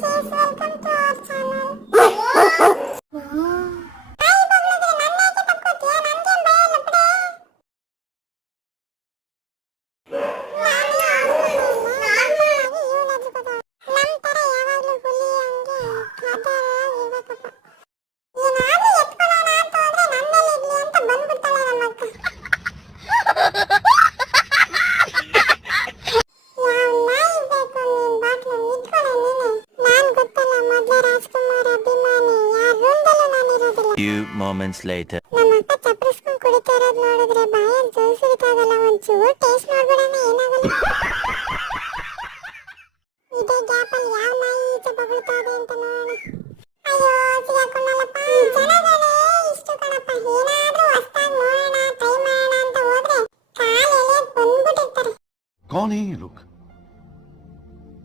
cheers, welcome to our channel. Hi ಬಗ್ಲದ್ರೆ ನನ್ನ ಯಾಕೆ ತಪ್ಕೊತೀಯ? ನನಗೇನ್ ಭಯ ಇಲ್ಲ ಬಿಡೆ. ನಾನು ನಾರ್ಮಲ್ ಆಗಿ ಇವಳ ಜೊತೆ ನಮ್ಮ ತರ ಯಾವಾಗಲೂ ಹುಲಿ ಹಂಗೆ ಕಥೆ ಇರಬೇಕಪ್ಪ. ಏನಾದ್ರೂ ಎತ್ಕೊಳ್ಳೋಣ ಅಂತ ಹೋದ್ರೆ ನನ್ನಲ್ಲಿ ಇರ್ಲಿ ಅಂತ ಬಂದ್ಬಿಡ್ತಾಳೆ ನಮ್ಮ ಅಕ್ಕ. Few moments later. ನಮ್ಮ ಅಕ್ಕ ಚಪ್ರಿಸ್ಕೊಂಡು ಕುಡಿತಾ ಇರೋದು ನೋಡಿದ್ರೆ ಬಾಯಲ್ಲಿ ಜೋಲ್ ಸುರಿತಾಗಲ್ಲ. ಒಂಚೂರು ಟೇಸ್ಟ್ ಮಾಡ್ಬಿಡೋಣ ಏನಾಗಲ್ಲ. ಇದೇ ಗ್ಯಾಪಲ್ಲಿ ಯಾವ ನಾಯಿ ಈಚೆ ಬಗಳ್ತಾ ಇದೆ ಅಂತ ನೋಡೋಣ. ಅಯ್ಯೋ ಸಿಗಾಕೊಂಡಲ್ಲಪ್ಪ. ಜನಗಳೇ ಇಷ್ಟು ಕಣಪ್ಪ. ಏನಾದ್ರೂ ಹೊಸ್ದಾಗಿ ನೋಡೋಣ ಟ್ರೈ ಮಾಡೋಣ ಅಂತ ಹೋದ್ರೆ ಕಾಲೆಲೆ ಬಂದ್ಬಿಟ್ಟಿರ್ತಾರೆ. कौन है ये लोग?